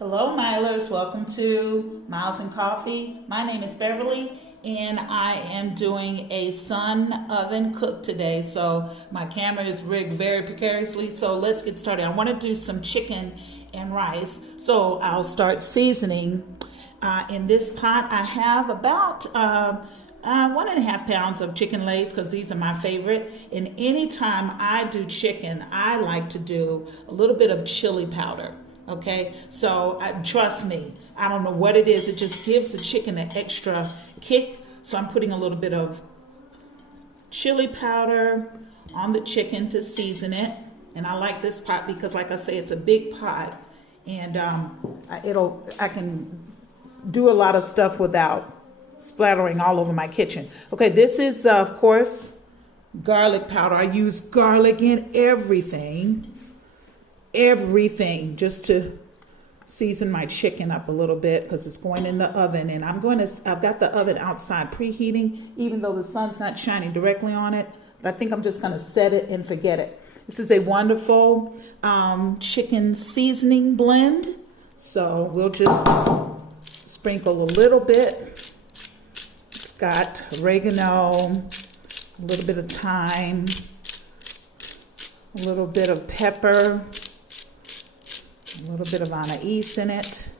Hello, Milers. Welcome to Miles and Coffee. My name is Beverly, and I am doing a sun oven cook today. So my camera is rigged very precariously. So let's get started. I want to do some chicken and rice. So I'll start seasoning. In this pot, I have about 1.5 pounds of chicken legs because these are my favorite. And anytime I do chicken, I like to do a little bit of chili powder. Okay, so trust me, I don't know what it is. It just gives the chicken an extra kick. So I'm putting a little bit of chili powder on the chicken to season it. And I like this pot because, like I say, it's a big pot, and I can do a lot of stuff without splattering all over my kitchen. Okay, this is of course garlic powder. I use garlic in everything just to season my chicken up a little bit because it's going in the oven. And I've got the oven outside preheating, even though the sun's not shining directly on it. But I think I'm just going to set it and forget it. This is a wonderful chicken seasoning blend. So we'll just sprinkle a little bit. It's got oregano, a little bit of thyme, a little bit of pepper, a little bit of anise in it.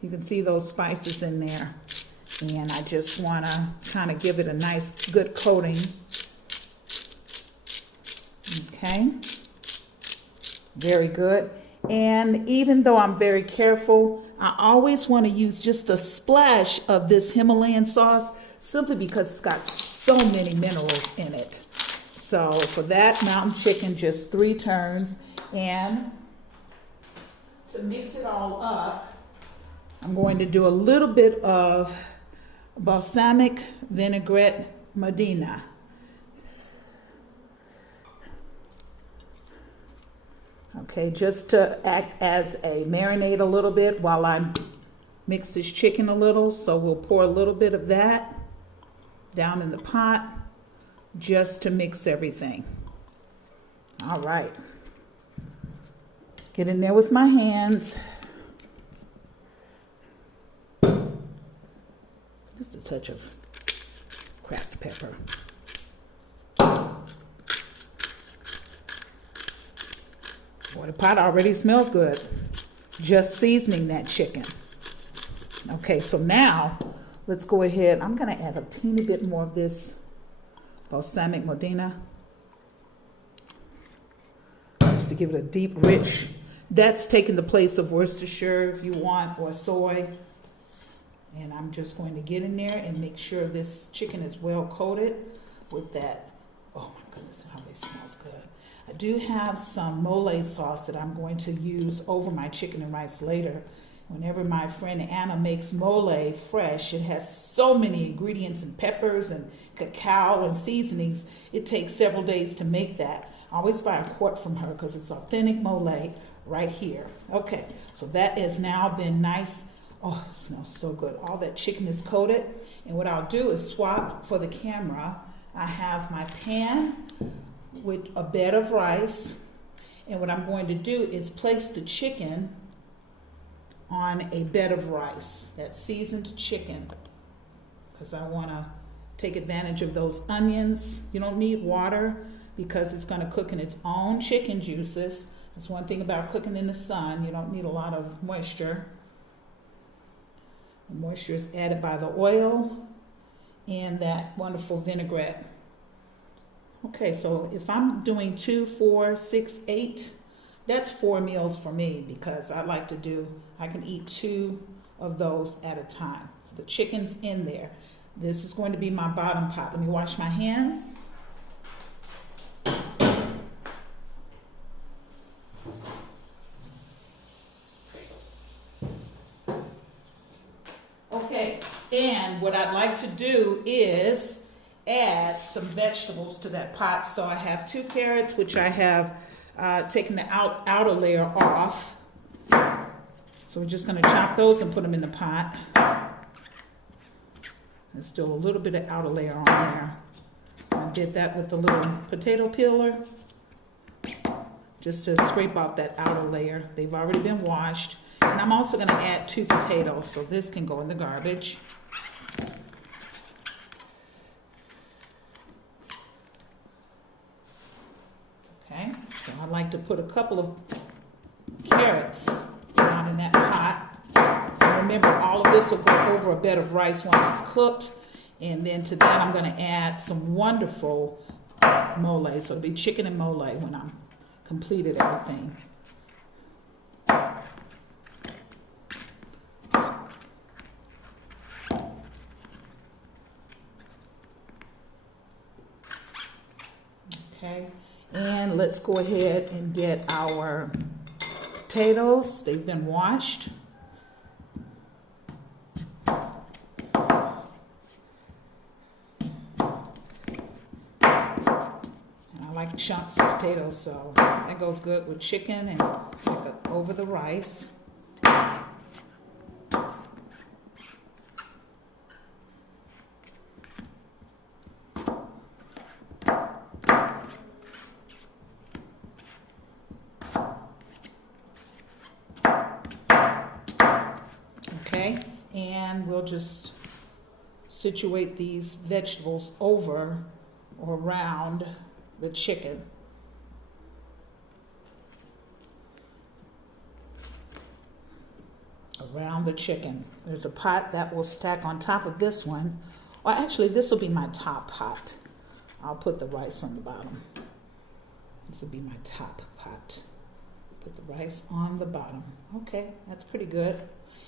You can see those spices in there. And I just want to kind of give it a nice, good coating. Okay. Very good. And even though I'm very careful, I always want to use just a splash of this Himalayan sauce simply because it's got so many minerals in it. So for that mountain chicken, just 3 turns. And to mix it all up, I'm going to do a little bit of balsamic vinaigrette Medina. Okay, just to act as a marinade a little bit while I mix this chicken a little. So we'll pour a little bit of that down in the pot just to mix everything. All right. Get in there with my hands. Just a touch of cracked pepper. Boy, the pot already smells good. Just seasoning that chicken. Okay, so now let's go ahead. I'm going to add a teeny bit more of this balsamic Medina, just to give it a deep, rich. That's taking the place of Worcestershire if you want, or soy. And I'm just going to get in there and make sure this chicken is well coated with that. Oh my goodness, how it smells good. I do have some mole sauce that I'm going to use over my chicken and rice later. Whenever my friend Anna makes mole fresh, it has so many ingredients and peppers and cacao and seasonings. It takes several days to make that. I always buy a quart from her because it's authentic mole right here. Okay, so that has now been nice. Oh, it smells so good. All that chicken is coated. And what I'll do is swap for the camera. I have my pan with a bed of rice. And what I'm going to do is place the chicken on a bed of rice, that seasoned chicken, because I want to take advantage of those onions. You don't need water because it's going to cook in its own chicken juices. That's one thing about cooking in the sun. You don't need a lot of moisture. The moisture is added by the oil and that wonderful vinaigrette. Okay, so if I'm doing 2, 4, 6, 8, that's 4 meals for me because I can eat 2 of those at a time. So the chicken's in there. This is going to be my bottom pot. Let me wash my hands. Okay, and what I'd like to do is add some vegetables to that pot. So I have 2 carrots, which I have taken the outer layer off. So we're just going to chop those and put them in the pot. There's still a little bit of outer layer on there. I did that with the little potato peeler. just to scrape off that outer layer. They've already been washed. And I'm also going to add 2 potatoes, so this can go in the garbage. Okay, so I like to put a couple of carrots down in that pot. And remember, all of this will go over a bed of rice once it's cooked. And then to that, I'm going to add some wonderful mole. So it'll be chicken and mole when I'm completed everything. Okay, and let's go ahead and get our potatoes. They've been washed. Chunks of potatoes, so that goes good with chicken and over the rice. Okay, and we'll just situate these vegetables over or around the chicken. Around the chicken. There's a pot that will stack on top of this one. Or actually, this will be my top pot. I'll put the rice on the bottom. This will be my top pot. Put the rice on the bottom. Okay, that's pretty good.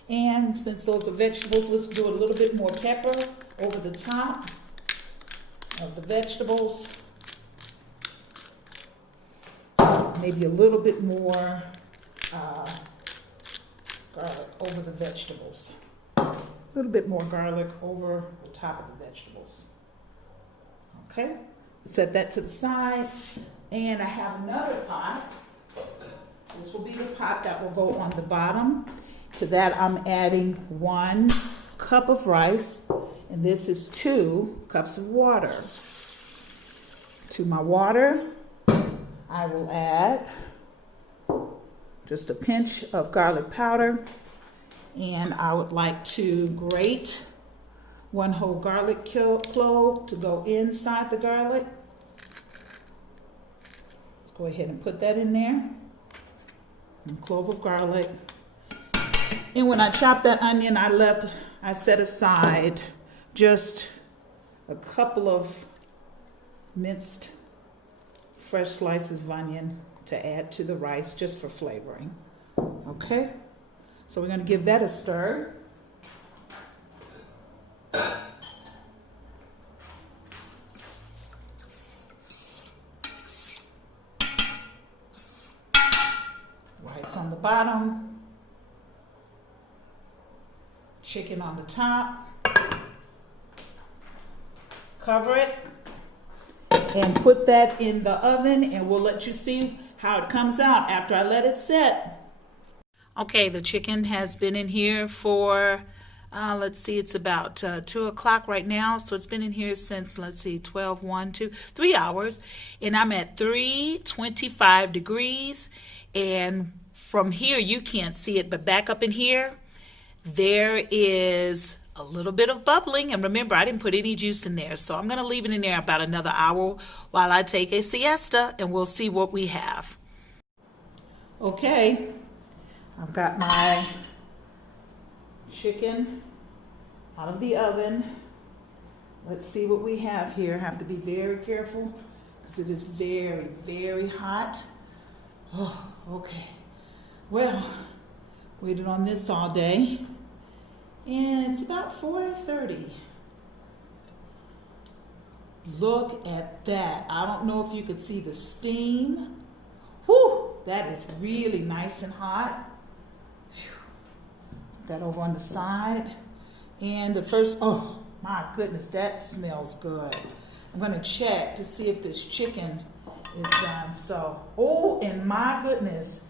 And since those are vegetables, let's do a little bit more pepper over the top of the vegetables. Maybe a little bit more garlic over the vegetables. A little bit more garlic over the top of the vegetables. Okay, set that to the side. And I have another pot. This will be the pot that will go on the bottom. To that, I'm adding 1 cup of rice, and this is 2 cups of water. To my water, I will add just a pinch of garlic powder, and I would like to grate 1 whole garlic clove to go inside the garlic. Let's go ahead and put that in there. And clove of garlic. And when I chopped that onion, I set aside just a couple of minced fresh slices of onion to add to the rice just for flavoring. Okay, so we're going to give that a stir. Rice on the bottom, chicken on the top. Cover it and put that in the oven, and we'll let you see how it comes out after I let it set. Okay, the chicken has been in here for, let's see, it's about 2 o'clock right now. So it's been in here since, let's see, 12, 1, 2, 3 hours. And I'm at 325 degrees. And from here, you can't see it, but back up in here, there is a little bit of bubbling. And remember, I didn't put any juice in there. So I'm going to leave it in there about another hour while I take a siesta, and we'll see what we have. Okay, I've got my chicken out of the oven. Let's see what we have here. I have to be very careful because it is very, very hot. Oh, okay. Well, waited on this all day. And it's about 4:30. Look at that. I don't know if you could see the steam. Whew, that is really nice and hot. Put that over on the side. And the first, oh my goodness, that smells good. I'm gonna check to see if this chicken is done. So, oh, and my goodness,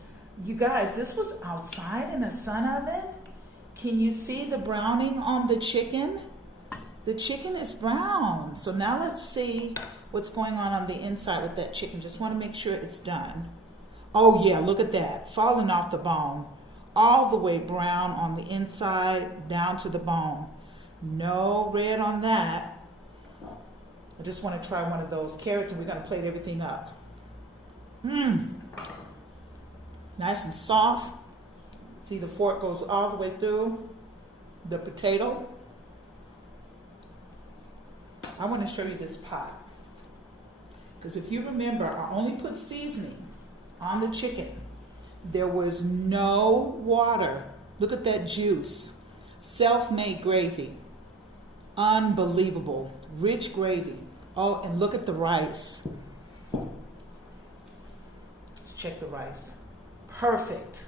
you guys, this was outside in a sun oven. Can you see the browning on the chicken? The chicken is brown. So now let's see what's going on the inside with that chicken. Just want to make sure it's done. Oh yeah, look at that, falling off the bone. all the way brown on the inside down to the bone. No red on that. I just want to try one of those carrots, and we're going to plate everything up. Nice and soft. See, the fork goes all the way through the potato. I want to show you this pot, because if you remember, I only put seasoning on the chicken. There was no water. Look at that juice. Self-made gravy. Unbelievable. Rich gravy. Oh, and look at the rice. Check the rice. Perfect.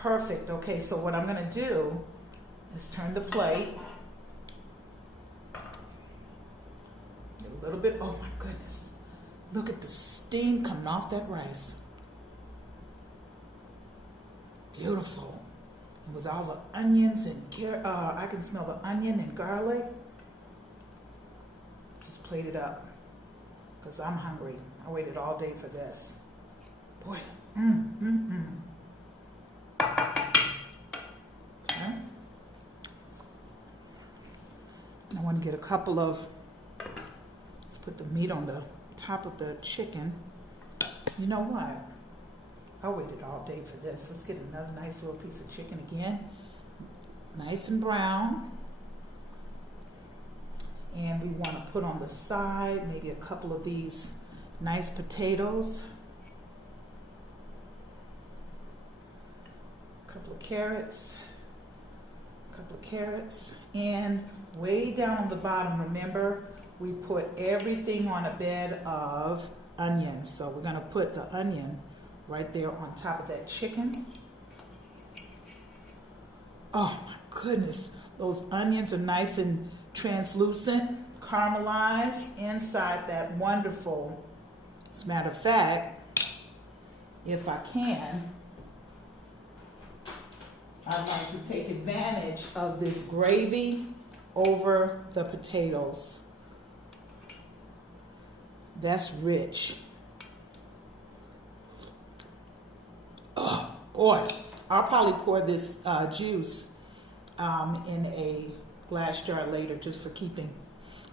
Perfect. Okay, so what I'm going to do is turn the plate. A little bit. Oh my goodness. Look at the steam coming off that rice. Beautiful. And with all the onions and I can smell the onion and garlic. Just plate it up, because I'm hungry. I waited all day for this. Boy. Okay. I want to get a couple of, let's put the meat on the top of the chicken. You know what? I waited all day for this. Let's get another nice little piece of chicken again. Nice and brown. And we want to put on the side maybe a couple of these nice potatoes. A couple of carrots. A couple of carrots. And way down on the bottom, remember, we put everything on a bed of onions. So we're going to put the onion right there on top of that chicken. Oh my goodness. Those onions are nice and translucent, caramelized inside that wonderful. As a matter of fact, if I can, I'd like to take advantage of this gravy over the potatoes. That's rich. Oh boy, I'll probably pour this juice in a glass jar later just for keeping.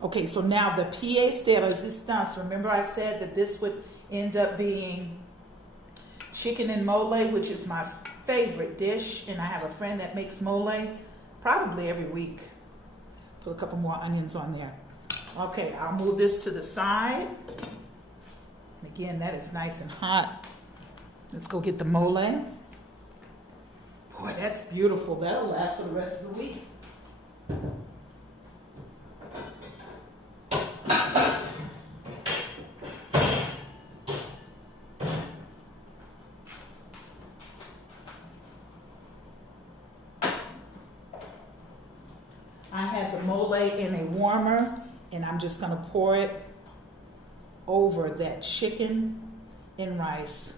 Okay, so now the pièce de résistance. Remember I said that this would end up being chicken and mole, which is my favorite dish, and I have a friend that makes mole probably every week. Put a couple more onions on there. Okay, I'll move this to the side. And again, that is nice and hot. Let's go get the mole. Boy, that's beautiful. That'll last for the rest of the week. I had the mole in a warmer, and I'm just going to pour it over that chicken and rice.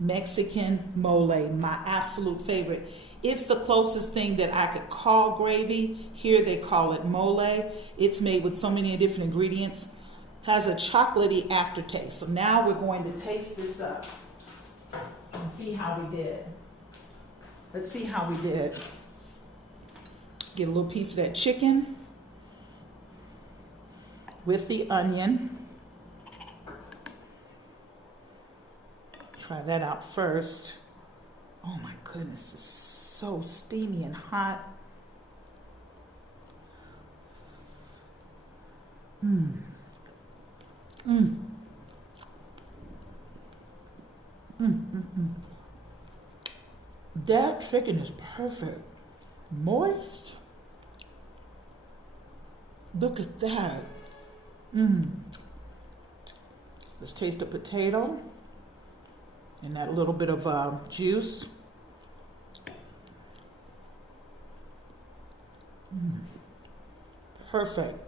Mexican mole, my absolute favorite. It's the closest thing that I could call gravy. Here they call it mole. It's made with so many different ingredients. Has a chocolatey aftertaste. So now we're going to taste this up and see how we did. Let's see how we did. Get a little piece of that chicken with the onion. Try that out first. Oh my goodness, it's so steamy and hot. That chicken is perfect. Moist. Look at that. Let's taste the potato and that little bit of juice. Perfect.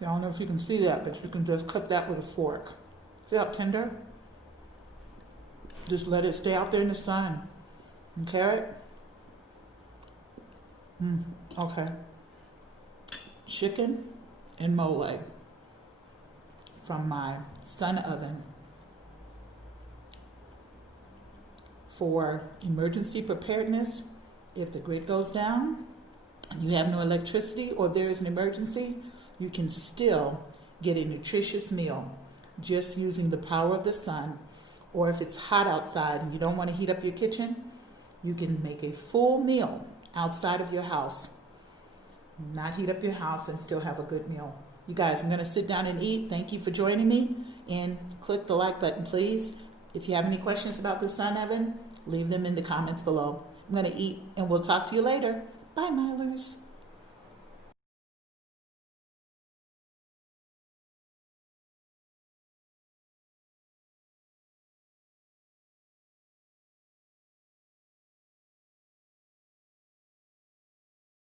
I don't know if you can see that, but you can just cut that with a fork. See how tender? Just let it stay out there in the sun. And carrot? Okay. Chicken and mole from my Sun oven for emergency preparedness. If the grid goes down and you have no electricity or there is an emergency, you can still get a nutritious meal just using the power of the sun. Or if it's hot outside and you don't want to heat up your kitchen, you can make a full meal outside of your house. Not heat up your house and still have a good meal. You guys, I'm going to sit down and eat. Thank you for joining me. And click the like button, please. If you have any questions about the sun, Evan, leave them in the comments below. I'm going to eat and we'll talk to you later. Bye, milers.